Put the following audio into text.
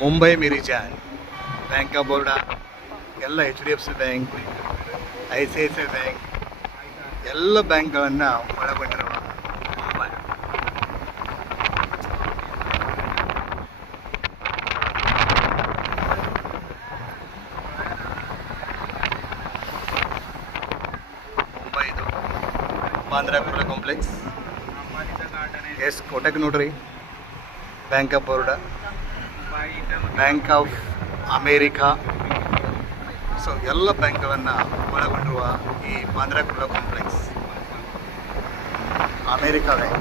Mumbai ಮಿರಿಜಾನ್, bank of Baroda, ಎಲ್ಲ HDFC bank, ICICI bank, ಎಲ್ಲ ಬ್ಯಾಂಕ್ಗಳನ್ನು ಒಳಗೊಂಡಿರುವ ಮುಂಬೈ. ಮುಂಬೈದು ಬಾಂದ್ರಾ ಕುರ್ಲಾ ಕಾಂಪ್ಲೆಕ್ಸ್, ಎಸ್ ಕೋಟಕ್ ನೋಡ್ರಿ, bank of Baroda, bank of America. So ಎಲ್ಲ ಬ್ಯಾಂಕ್ಗಳನ್ನು ಒಳಗೊಂಡಿರುವ ಈ Bandra Kurla complex America bank.